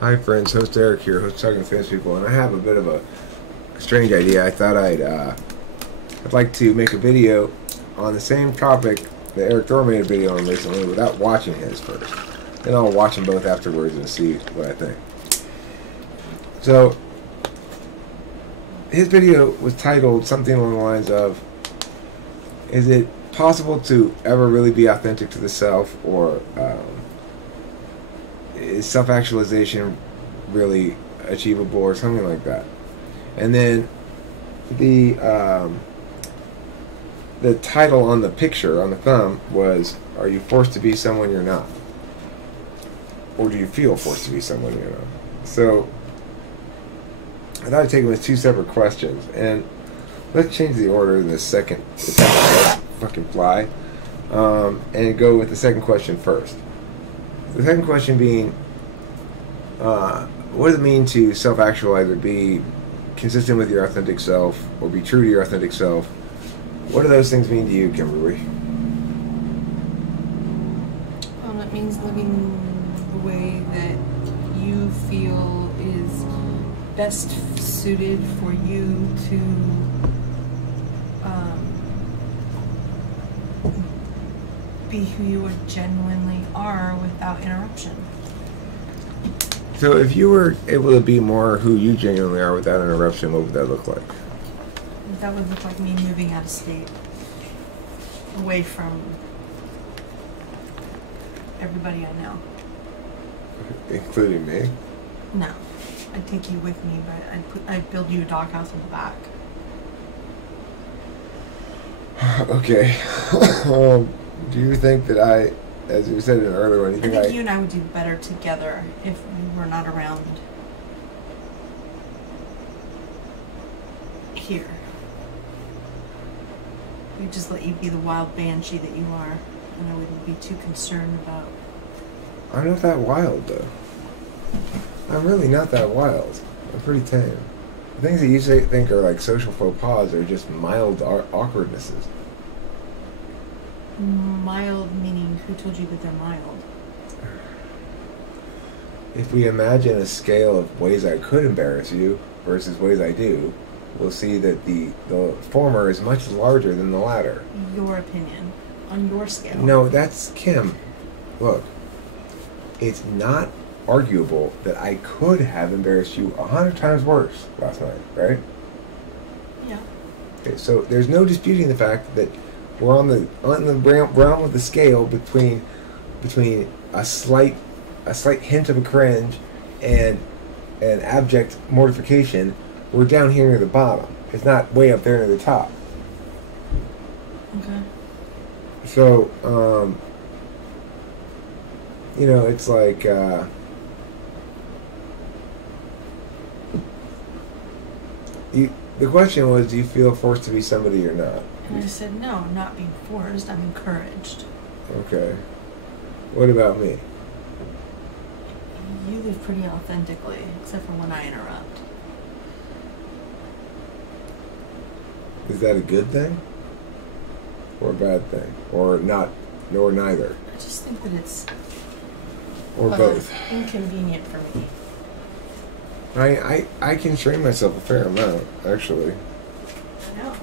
Hi friends, host Eric here, host Talking to Famous People, and I have a bit of a strange idea. I thought I'd like to make a video on the same topic that Erik Thor made a video on recently without watching his first. Then I'll watch them both afterwards and see what I think. So, his video was titled something along the lines of, is it possible to ever really be authentic to the self, or is self-actualization really achievable, or something like that? And then the title on the picture, on the thumb, was, are you forced to be someone you're not? Or do you feel forced to be someone you're not? So I thought I'd take them as two separate questions, and let's change the order in this second fucking fly, and go with the second question first. The second question being, what does it mean to self-actualize, or be consistent with your authentic self, or be true to your authentic self? What do those things mean to you, Kimberly? It means living the way that you feel is best suited for you to be who you genuinely are without interruption. So if you were able to be more who you genuinely are without interruption, what would that look like? That would look like me moving out of state, away from everybody I know. Including me? No. I'd take you with me, but I'd build you a doghouse in the back. Okay. Do you think that as you said in an earlier one, I think you and I would do better together if we were not around here. We'd just let you be the wild banshee that you are, and I wouldn't be too concerned about... I'm not that wild, though. I'm really not that wild. I'm pretty tame. The things that you think are like social faux pas are just mild awkwardnesses. Mild meaning, who told you that they're mild? If we imagine a scale of ways I could embarrass you versus ways I do, we'll see that the former is much larger than the latter. Your opinion, on your scale. No, that's Kim. Look, it's not arguable that I could have embarrassed you 100 times worse last night, right? Yeah. Okay, so there's no disputing the fact that we're on the realm of the scale between a slight hint of a cringe and an abject mortification. We're down here near the bottom. It's not way up there near the top. Okay. So, it's like, the question was, do you feel forced to be somebody you're not? And I said, no, I'm not being forced, I'm encouraged. Okay. What about me? You live pretty authentically, except for when I interrupt. Is that a good thing? Or a bad thing? Or not, or neither? I just think that it's... Or both. Inconvenient for me. I constrain myself a fair amount, actually. I know.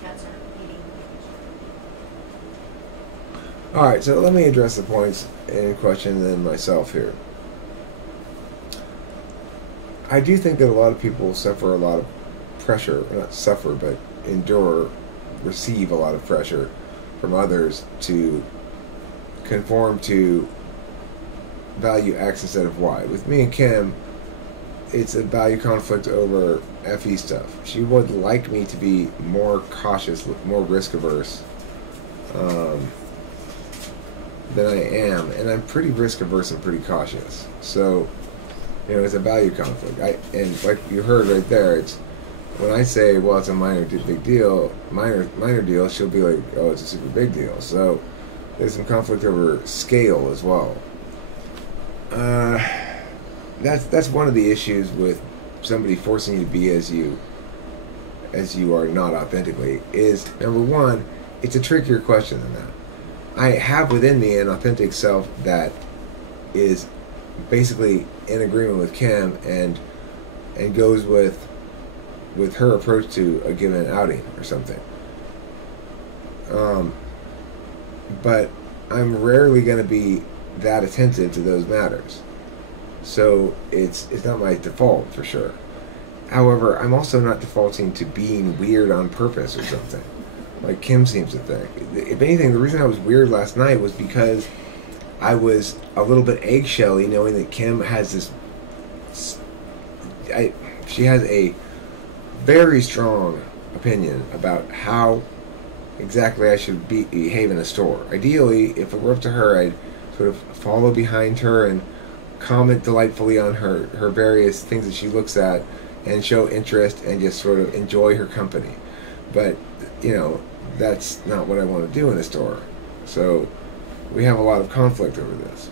Cats are eating. Alright, so let me address the points in question then myself here. I do think that a lot of people suffer a lot of pressure, not suffer, but receive a lot of pressure from others to conform to value X instead of Y. With me and Kim, it's a value conflict over FE stuff. She would like me to be more cautious, more risk averse than I am, and I'm pretty risk averse and pretty cautious. So, it's a value conflict. And like you heard right there, it's when I say, well, it's a minor deal, she'll be like, oh, it's a super big deal. So there's some conflict over scale as well. That's one of the issues with somebody forcing you to be as you as you are not authentically is, number one, it's a trickier question than that. I have within me an authentic self that is basically in agreement with Kim and goes with her approach to a given outing or something. But I'm rarely going to be that attentive to those matters. So it's not my default for sure. However, I'm also not defaulting to being weird on purpose or something, like Kim seems to think. If anything, the reason I was weird last night was because I was a little bit eggshelly, knowing that Kim has this. She has a very strong opinion about how exactly I should behave in a store. Ideally, if it were up to her, I'd sort of follow behind her and comment delightfully on her various things that she looks at and show interest and just sort of enjoy her company. But, you know, that's not what I want to do in a store. So we have a lot of conflict over this.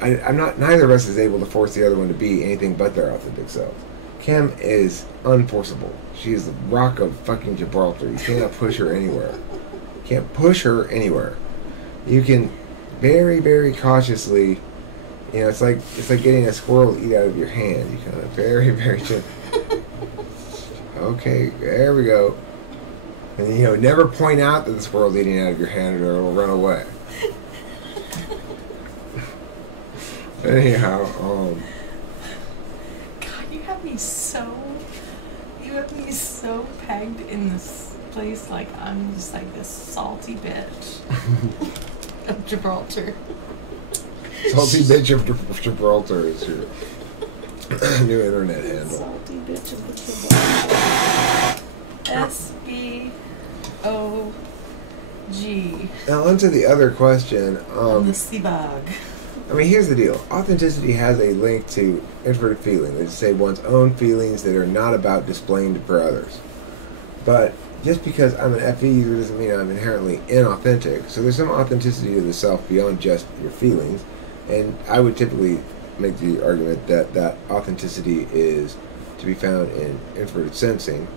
Neither of us is able to force the other one to be anything but their authentic selves. Kim is unforceable. She is the rock of fucking Gibraltar. You cannot push her anywhere. You can't push her anywhere. You can very, very cautiously, you know, it's like getting a squirrel to eat out of your hand. You kind of very, very gently. Okay, there we go. And, you know, never point out that the squirrel's eating out of your hand or it'll run away. Anyhow, God, you have me so pegged in this place, like I'm just like this salty bitch of Gibraltar. Salty bitch of Gibraltar is your new internet handle. Salty bitch of Gibraltar. SBOG. Now, onto the other question. The Seabog. I mean, here's the deal. Authenticity has a link to introverted feeling. They say one's own feelings that are not about displaying for others. But just because I'm an FE user doesn't mean I'm inherently inauthentic. So there's some authenticity to the self beyond just your feelings. And I would typically make the argument that authenticity is to be found in introverted sensing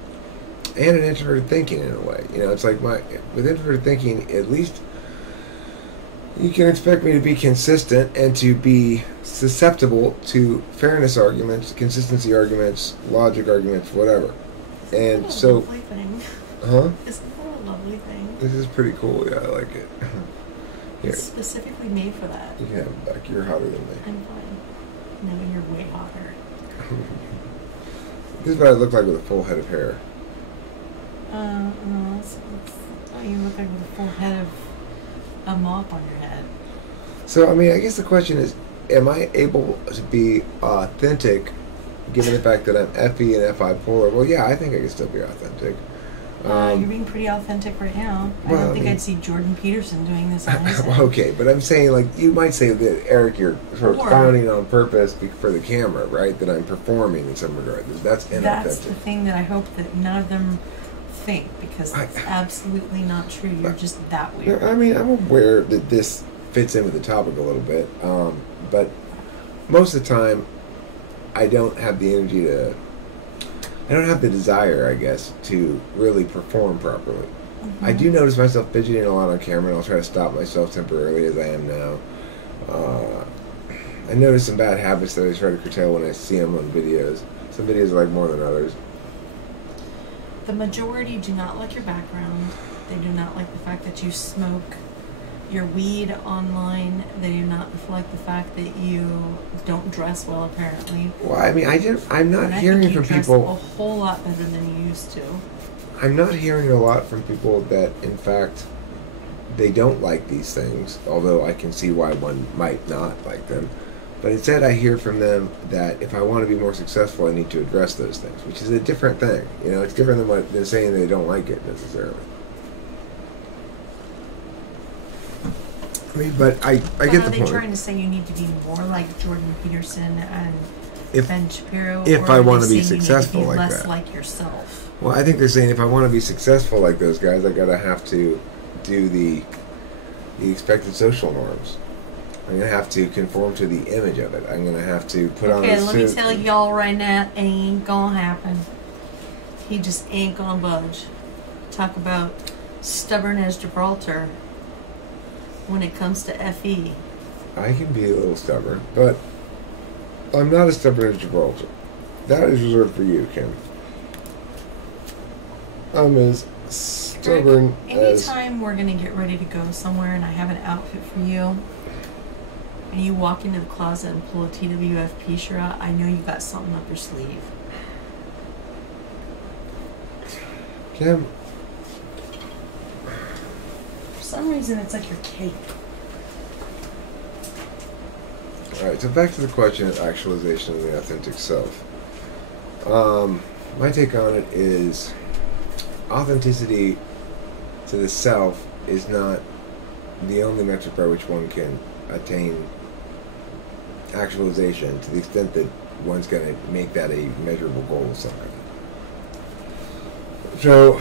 and in introverted thinking in a way. You know, it's like with introverted thinking, at least you can expect me to be consistent and to be susceptible to fairness arguments, consistency arguments, logic arguments, whatever. And so, lovely thing. Huh? Isn't that a lovely thing? This is pretty cool. Yeah, I like it. Here. It's specifically made for that. You can have it back. You're hotter than me. I'm fine. No, you're way hotter. This is what I look like with a full head of hair. You look like with a full head of a mop on your head. So, I mean, I guess the question is, am I able to be authentic given the fact that I'm FE and FI polar? Well, yeah, I think I can still be authentic. You're being pretty authentic right now. Well, I don't think I'd see Jordan Peterson doing this on his Okay, but I'm saying, like, you might say that, Eric, you're sort of frowning on purpose for the camera, right? That I'm performing in some regard. That's inauthentic. That's the thing that I hope that none of them think, because it's absolutely not true. You're just that weird. I mean, I'm aware that this fits in with the topic a little bit, but most of the time, I don't have the energy to... I don't have the desire, I guess, to really perform properly. Mm-hmm. I do notice myself fidgeting a lot on camera, and I'll try to stop myself temporarily as I am now. I notice some bad habits that I try to curtail when I see them on videos. Some videos I like more than others. The majority do not like your background. They do not like the fact that you smoke your weed online. They do not like the fact that you don't dress well, apparently. Well, I mean, I'm not hearing from people a whole lot better than you used to. I'm not hearing a lot from people that, in fact, they don't like these things, although I can see why one might not like them. But instead, I hear from them that if I want to be more successful, I need to address those things, which is a different thing. You know, it's different than saying they don't like it necessarily. I mean, but I get the point. Are they trying to say you need to be more like Jordan Peterson and Ben Shapiro? If I want to be successful like that. Less like yourself. Well, I think they're saying if I want to be successful like those guys, I gotta have to do the expected social norms. I'm gonna have to conform to the image of it. I'm gonna have to put on a suit. Okay, let me tell y'all right now, it ain't gonna happen. He just ain't gonna budge. Talk about stubborn as Gibraltar when it comes to FE. I can be a little stubborn, but I'm not as stubborn as Gibraltar. That is reserved for you, Kim. I'm as stubborn as... Anytime we're going to get ready to go somewhere and I have an outfit for you, and you walk into the closet and pull a TWFP shirt out, I know you got something up your sleeve. Kim... For some reason, it's like your cape. Alright, so back to the question of actualization of the authentic self. My take on it is authenticity to the self is not the only metric by which one can attain actualization, to the extent that one's going to make that a measurable goal of some kind. So,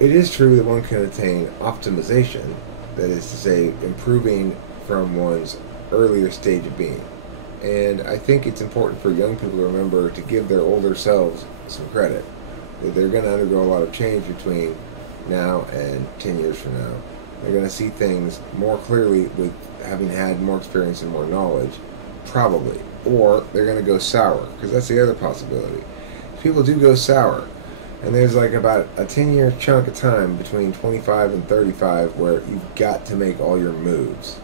it is true that one can attain optimization, that is to say, improving from one's earlier stage of being. And I think it's important for young people to remember to give their older selves some credit. That they're going to undergo a lot of change between now and 10 years from now. They're going to see things more clearly with having had more experience and more knowledge, probably. Or they're going to go sour, because that's the other possibility. People do go sour. And there's like about a 10-year chunk of time between 25 and 35 where you've got to make all your moves.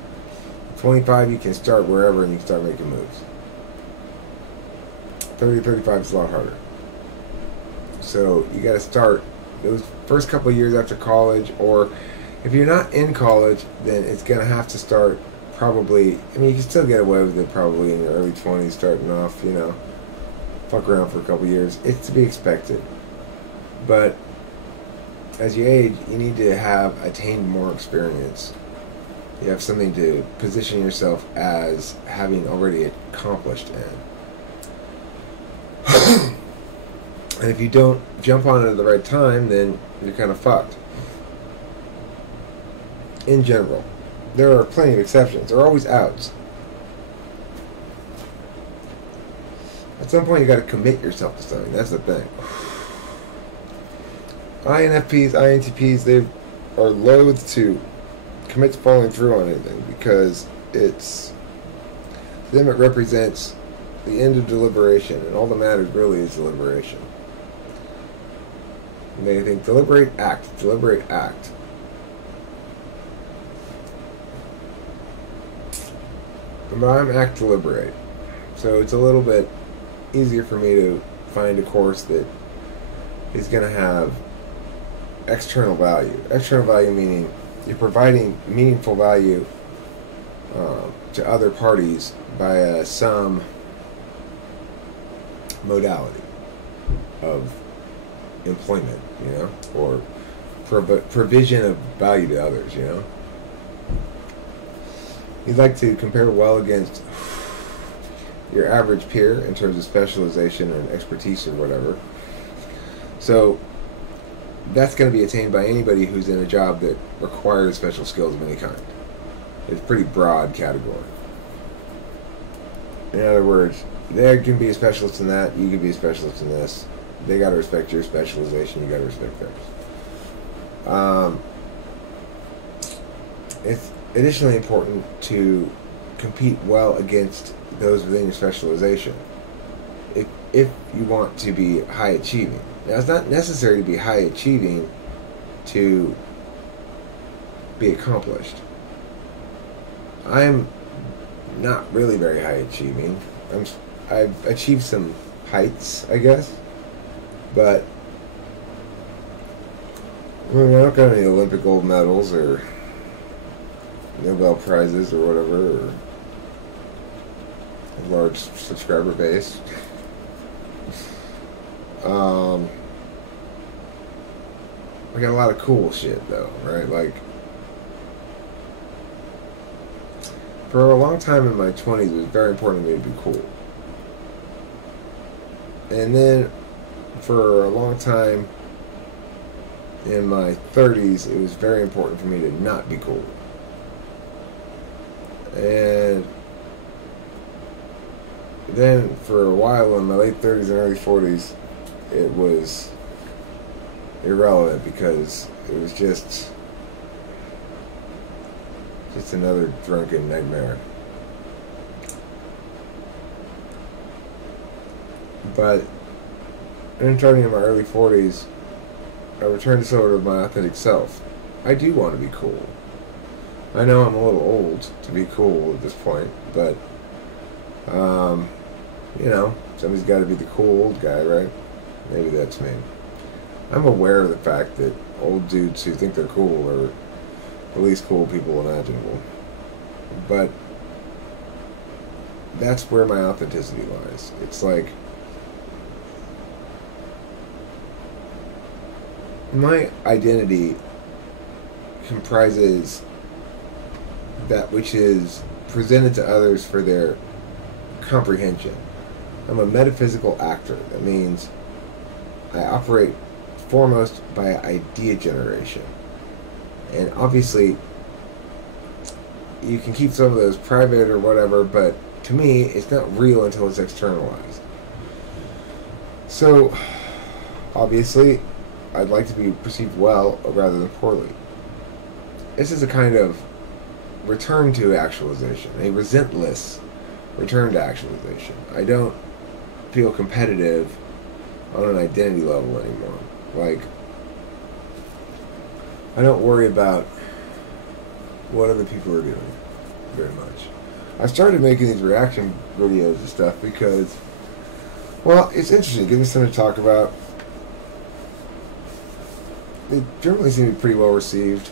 25, you can start wherever and you can start making moves. 30 to 35 is a lot harder. So you got to start those first couple of years after college, or if you're not in college, then it's going to have to start probably, I mean, you can still get away with it probably in your early 20s, starting off, you know, fuck around for a couple of years. It's to be expected. But as you age, you need to have attained more experience. You have something to position yourself as having already accomplished in. And if you don't jump on it at the right time, then you're kind of fucked. In general. There are plenty of exceptions. There are always outs. At some point you got to commit yourself to something. That's the thing. INFPs, INTPs, they are loath to commit to following through on anything because it's, to them it represents the end of deliberation, and all that matters really is deliberation. And they think deliberate, act, deliberate, act. But I'm act deliberate, so it's a little bit easier for me to find a course that is going to have external value. External value meaning you're providing meaningful value to other parties by some modality of employment, you know, or provision of value to others, you know. You'd like to compare well against your average peer in terms of specialization and expertise or whatever. So that's going to be attained by anybody who's in a job that requires special skills of any kind. It's a pretty broad category. In other words, they can be a specialist in that, you can be a specialist in this. They got to respect your specialization, you got to respect theirs. It's additionally important to compete well against those within your specialization if you want to be high achieving. Now, it's not necessary to be high achieving to be accomplished. I'm not really very high achieving. I've achieved some heights, I guess, but I don't got any Olympic gold medals or Nobel Prizes or whatever, or a large subscriber base. I got a lot of cool shit though, right? Like, for a long time in my 20s, it was very important to me to be cool. And then for a long time in my 30s, it was very important for me to not be cool. And then for a while in my late 30s and early 40s, it was irrelevant because it was just another drunken nightmare. But in turning in my early 40s, I returned to sort of my authentic self. I do want to be cool. I know I'm a little old to be cool at this point, but you know, somebody's got to be the cool old guy, right? Maybe that's me. I'm aware of the fact that old dudes who think they're cool are the least cool people imaginable. But that's where my authenticity lies. It's like my identity comprises that which is presented to others for their comprehension. I'm a metaphysical actor. That means I operate foremost by idea generation. And obviously, you can keep some of those private or whatever, but to me, it's not real until it's externalized. So, obviously, I'd like to be perceived well rather than poorly. This is a kind of return to actualization, a resentless return to actualization. I don't feel competitive on an identity level anymore. Like, I don't worry about what other people are doing very much. I started making these reaction videos and stuff because, well, it's interesting. It gives me something to talk about. They generally seem to be pretty well received.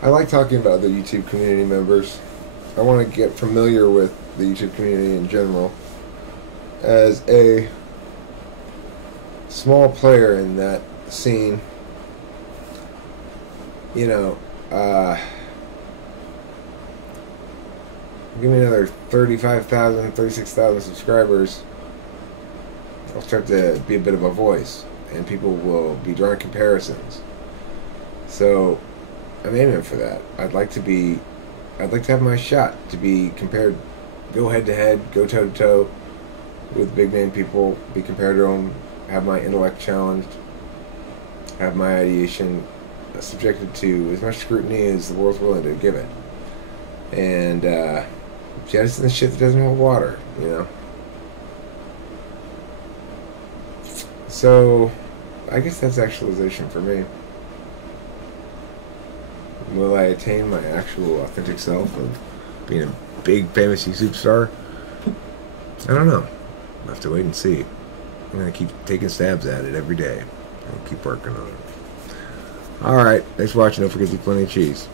I like talking about the YouTube community members. I want to get familiar with the YouTube community in general. As a small player in that scene, you know, give me another 35,000, 36,000 subscribers, I'll start to be a bit of a voice, and people will be drawing comparisons. So, I'm aiming for that. I'd like to have my shot to be compared, go head to head, go toe to toe with big name people, be compared to them, have my intellect challenged, have my ideation subjected to as much scrutiny as the world's willing to give it, and jettison the shit that doesn't hold water, you know. So, I guess that's actualization for me. Will I attain my actual authentic self of being a big fantasy superstar? I don't know. I'll have to wait and see. I'm going to keep taking stabs at it every day. I'll keep working on it. Alright, thanks for watching. Don't forget to eat plenty of cheese.